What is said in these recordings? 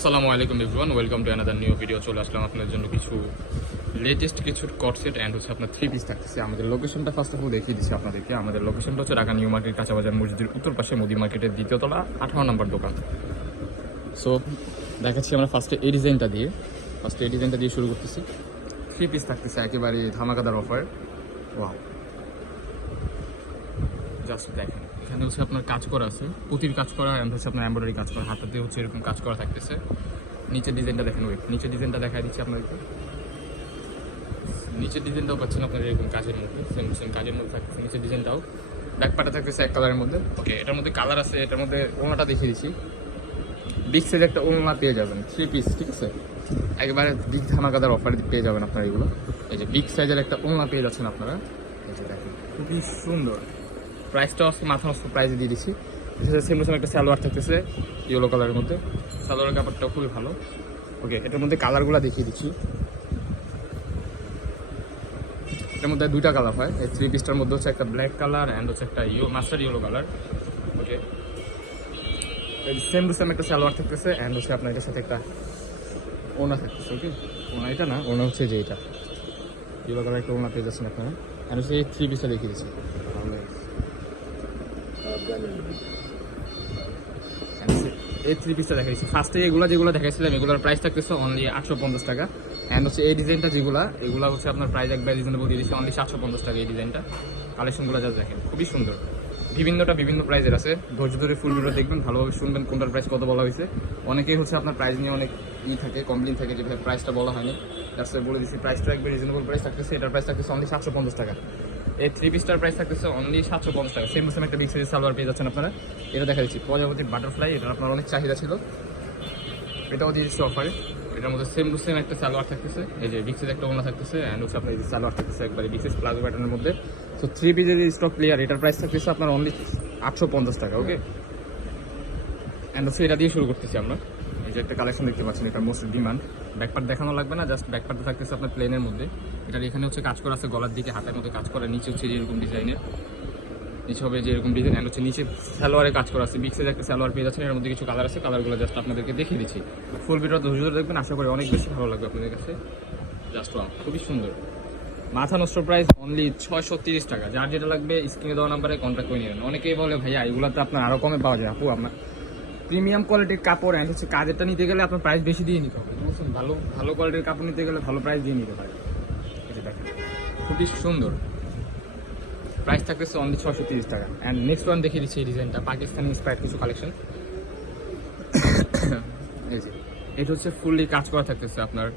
আসসালামু আলাইকুম everyone, welcome to another new video. চলে আসলাম আপনার জন্য কিছু লেটেস্ট কিছু কট সেট অ্যান্ড হচ্ছে আপনার 3 পিস থাকতেছে। আমাদের লোকেশনটা ফার্স্ট অফ অল দেখিয়ে দিচ্ছি আপনাদেরকে। আমাদের লোকেশনটা হচ্ছে ঢাকা নিউ মার্কেট, কাঁচাবাজার মসজিদের উত্তর পাশে, মোদি মার্কেটের দ্বিতীয় তলা, 18 নম্বর দোকান। সো দেখাচ্ছি আমরা ফার্স্টে এই ডিজাইনটা দিয়ে শুরু করতেছি। 3 পিস থাকতেছে, একেবারে ধামাকাদার অফার। ওয়াও, জাস্ট দেখেন, এখানে হচ্ছে আপনার কাজ করা আছে, পুঁতির কাজ করা অ্যান্ড হচ্ছে আপনার এমব্রয়ডারি কাজ করা, হাতাতে হচ্ছে এরকম কাজ করা থাকতেছে। নিচের ডিজাইনটা দেখেন, নিচের ডিজাইনটা দেখাই দিচ্ছি আপনাদেরকে। নিচের ডিজাইনটাও পাচ্ছেন আপনার এরকম কাজের মধ্যে, সেম কাজের মধ্যে থাকতেছে। নিচের ডিজাইনটাও ব্যাকপাটা থাকতেছে এক কালারের মধ্যে। ওকে, এটার মধ্যে কালার আছে, এটার মধ্যে ওড়নাটা দেখিয়ে দিচ্ছি। বিগ সাইজ একটা ওড়না পেয়ে যাবেন, 3 পিস, ঠিক আছে? একেবারে বিগ ধামাকাদার অফার পেয়ে যাবেন আপনারা এগুলো। এই যে বিগ সাইজের একটা ওড়না পেয়ে যাচ্ছেন আপনারা। এই যে দেখেন, খুবই সুন্দর। প্রাইসটাও আজকে মাথা নষ্ট প্রাইসে দিয়ে দিচ্ছি। সেম একটা সালোয়ার থাকতেছে ইয়েলো কালারের মধ্যে, সালোয়ারের কাপড়টাও খুবই ভালো। ওকে, এটার মধ্যে কালারগুলো দেখিয়ে দিচ্ছি। এটার মধ্যে দুইটা কালার হয়। এই 3 পিসটার মধ্যে হচ্ছে একটা ব্ল্যাক কালার অ্যান্ড হচ্ছে একটা মাস্টার ইয়েলো কালার। ওকে, সেম একটা সালোয়ার থাকতেছে অ্যান্ড হচ্ছে আপনার এটার সাথে একটা ওনা থাকতেছে। ওকে, ওনা এটা না, ওনা হচ্ছে যে এটা ইয়েলো কালার একটা ওনা পেয়ে যাচ্ছেন আপনারা। অ্যান্ড হচ্ছে এই 3 পিসটা দেখিয়ে দিচ্ছি। এই 3 পিসটা দেখাইছি ফার্স্টে। যেগুলো দেখাইছিলাম এগুলোর প্রাইস থাকতেছে অনলি 850 টাকা। অ্যান্ড হচ্ছে এই ডিজাইনটা এগুলো হচ্ছে আপনার প্রাইস একবার রিজনেবল দিয়ে দিচ্ছে, অনলি 750 টাকা। এই ডিজাইনটা কালেকশনগুলো যা দেখেন, খুবই সুন্দর। বিভিন্ন প্রাইজের আছে। ধৈর্য ধরে ফুল ভিডিও দেখবেন, ভালোভাবে শুনবেন কোনটার প্রাইস কত বলা হয়েছে। অনেকেই হচ্ছে আপনার প্রাইস নিয়ে অনেক থাকে, কমপ্লেন থাকে যে ভাই প্রাইসটা বলা হয়নি। তার সাথে বলে দিচ্ছি, প্রাইসটা একবার রিজনেবল প্রাইস থাকতেছে। এটার প্রাইস থাকতেছে অনলি 750 টাকা। এই 3 পিসটার প্রাইস থাকতেছে অনলি 750 টাকা। সেম একটা বিগ সাইজের সালোয়ার পেয়ে যাচ্ছেন আপনারা। এটা দেখা দিচ্ছি প্রজাপতি বাটারফ্লাই, এটা আপনার অনেক চাহিদা ছিল, এটাও দিয়ে দিচ্ছি অফারে। এটার মধ্যে সেম একটা সালোয়ার থাকতেছে। এই যে বিগ সাইজ একটা ওনা থাকতেছে অ্যান্ড হচ্ছে আপনার এই সালোয়ার থাকতেছে একবারে বিগ সাইজ প্লাজো প্যাটার্নের মধ্যে। তো 3 পিসের স্টক ক্লিয়ার, এটার প্রাইস থাকতেছে আপনার অনলি 850 টাকা। ওকে, অ্যান্ড হচ্ছে এটা দিয়ে শুরু করতেছি আমরা। এই যে একটা কালেকশন দেখতে পাচ্ছেন, এটা মোস্ট ডিমান্ড। ব্যাকপার্ট দেখানো লাগবে না, জাস্ট ব্যাকপার্টটা থাকতেছে আপনার প্লেনের মধ্যে। এটার এখানে হচ্ছে কাজ করা আছে, গলার দিকে হাতের মধ্যে কাজ করা, নিচে হচ্ছে যেরকম ডিজাইনের, নিচে হবে যেরকম ডিজাইন। অ্যান্ড হচ্ছে নিচে সালোয়ারে কাজ করা আছে, বিগ সাইজ একটা সালোয়ার পেয়ে যাচ্ছেন। এর মধ্যে কিছু কালার আছে, কালারগুলো জাস্ট আপনাদেরকে দেখিয়ে দিচ্ছি। ফুল ভিডিও ধৈর্য ধরে দেখবেন, আশা করি অনেক বেশি ভালো লাগবে আপনাদের কাছে। জাস্ট ওয়াও, খুবই সুন্দর। মাথা নষ্ট প্রাইস অনলি 630 টাকা। যার যেটা লাগবে স্ক্রিনে দেওয়া নাম্বারে কন্ট্যাক্ট করে নেবেন। অনেকেই বলে ভাইয়া এগুলোতে আপনার আরও কমে পাওয়া যায়। আপু, আপনার প্রিমিয়াম কোয়ালিটির কাপড় অ্যান্ড হচ্ছে কাজেরটা নিতে গেলে আপনার প্রাইস বেশি দিয়ে নিতে হবে, বুঝছেন? ভালো কোয়ালিটির কাপড় নিতে গেলে ভালো প্রাইস দিয়ে নিতে হয়। এটা দেখেন, খুবই সুন্দর। প্রাইস থাকতেছে অনলি 630 টাকা। অ্যান্ড নেক্সট ওয়ান দেখিয়ে দিচ্ছি এই ডিজাইনটা, পাকিস্তানি ইন্সপায়ার্ড কিছু কালেকশন। এই যে এটা হচ্ছে ফুললি কাজ করা থাকতেছে, আপনার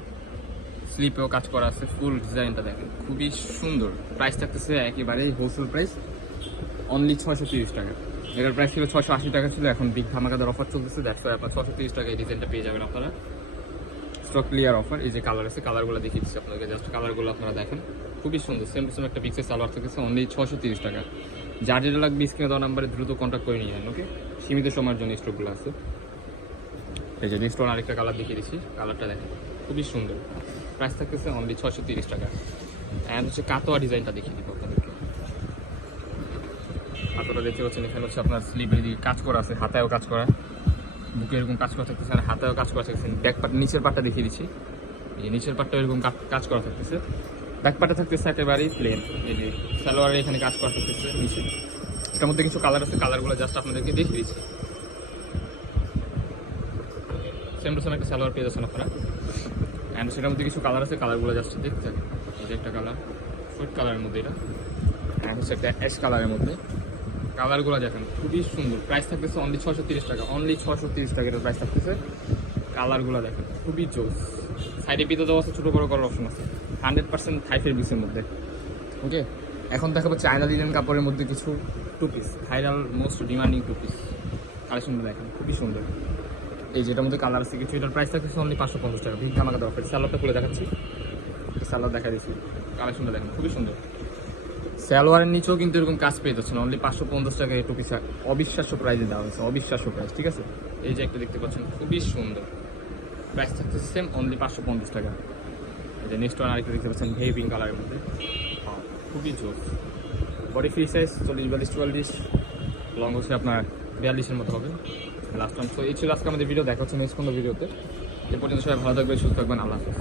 স্লিপেও কাজ করা আছে। ফুল ডিজাইনটা দেখেন, খুবই সুন্দর। প্রাইস থাকতেছে একেবারেই হোলসেল প্রাইস, অনলি 630 টাকা। এটার প্রাইস ছিল 680 টাকা ছিল, এখন বিগ ধামাকাদার অফার চলতেছে। দ্যাটস ওয়াই আপনার 630 টাকা এই ডিজাইনটা পেয়ে যাবেন আপনারা। Stock clear offer. এই যে কালার আছে, কালারগুলো দেখিয়ে দিচ্ছি আপনাকে, জাস্ট কালারগুলো আপনারা দেখেন, খুবই সুন্দর। সেম একটা বিগ সাইজ সালোয়ার থাকতেছে অনলি 630 টাকা। যার যেটা লাগবে স্ক্রিনে দেওয়া নাম্বারে দ্রুত কন্ট্যাক্ট করে নিয়ে যান। ওকে, সীমিত সময়ের জন্য স্টকগুলো আছে। এই যে নেক্সট আরেকটা কালার দেখিয়ে দিচ্ছি, কালারটা দেখেন, খুবই সুন্দর। প্রাইস থাকতেছে অনলি 630 টাকা। অ্যান্ড হচ্ছে কাতোয়া ডিজাইনটা দেখিয়ে দিব আপনাদেরকে। কাতোয়াটা দেখতে পাচ্ছেন, এখানে হচ্ছে আপনার স্লিভের দিকে কাজ করা আছে, হাতায়ও কাজ করা, বুকে এরকম কাজ করা থাকতেছে, আর হাতায়ও কাজ করা থাকতেছে। ব্যাক পার্ট, নিচের পার্টটা দেখিয়ে দিচ্ছি। এই নিচের পার্টটা এরকম কাজ করা থাকতেছে, ব্যাক পার্টটা থাকতেছে একেবারেই প্লেন। এই যে সালোয়ারের এখানে কাজ করা থাকতেছে নিচে। এটার মধ্যে কিছু কালার আছে, কালারগুলো জাস্ট আপনাদেরকে দেখিয়ে দিচ্ছি। সেম টু সেম একটা সালোয়ার পেয়ে যাচ্ছেন আপনারা। অ্যান্ড সেটার মধ্যে কিছু কালার আছে, কালারগুলো জাস্ট দেখতে থাকেন। এই যে একটা কালার ফুড কালারের মধ্যে, এটা অ্যান্ড হচ্ছে একটা অ্যাশ কালারের মধ্যে। কালারগুলো দেখেন, খুবই সুন্দর। প্রাইস থাকতেছে অনলি 630 টাকা, অনলি 630 টাকা এটার প্রাইস থাকতেছে। কালারগুলো দেখেন, খুবই জোস। সাইডে পিতো দেওয়া আছে, ছোটো বড়ো করার অপশন আছে। 100% থাই ফেব্রিক্সের মধ্যে। ওকে, এখন দেখাবো চায়না লিনেন কাপড়ের মধ্যে কিছু 2 piece, viral most demanding 2 piece কালেকশনগুলো দেখেন, খুবই সুন্দর। এই যেটার মধ্যে কালার আছে কিছু, এটার প্রাইস থাকতেছে অনলি 550 টাকা। ভিক ধামাকা অফার। সালোয়ারটা খুলে দেখাচ্ছি, সালোয়ার দেখা দিচ্ছি, কালেকশনটা দেখেন, খুবই সুন্দর। সালোয়ারের নিচেও কিন্তু এরকম কাজ পেয়ে যাচ্ছেন অনলি 550 টাকা। এই 2 পিস অবিশ্বাস্য প্রাইসে দেওয়া হয়েছে, অবিশ্বাস্য প্রাইস, ঠিক আছে? এই যে একটা দেখতে পাচ্ছেন, খুবই সুন্দর। প্রাইস থাকতেছে সেম অনলি 550 টাকা। এই যে নেক্সট ওয়ান আরেকটা দেখতে পাচ্ছেন, ভেরি পিঙ্ক কালারের মধ্যে, খুবই জোস। বডি ফ্রি সাইজ 40, 42, 44, লং হচ্ছে আপনার 42-এর মতো হবে। Last time. তো এই ছিল আজকে আমাদের ভিডিও, দেখা হচ্ছে নেক্সট কোনো ভিডিওতে। এ পর্যন্ত সবাই ভালো থাকবেন, সুস্থ থাকবেন, আল্লাহ হাফেজ।